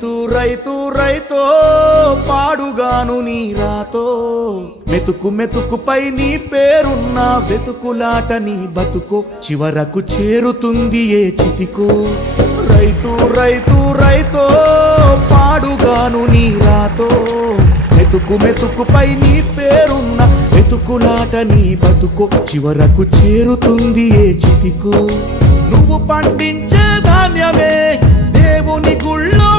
రైతు రైతో పాడుగాను నీ రాతో మెతుకు మెతుకుపై నీ పేరున్న వెతుకులాట నీ బతుకో చివరకు చేరుతుంది ఏ చితికో రైతు రైతు రైతో పాడుగాను నీ రాతో మెతుకు మెతుకుపై నీ పేరున్న వెతుకులాట నీ బతుకో చివరకు చేరుతుంది ఏ చితికో నువ్వు పండించే ధాన్యమే దేవుని గుళ్ళో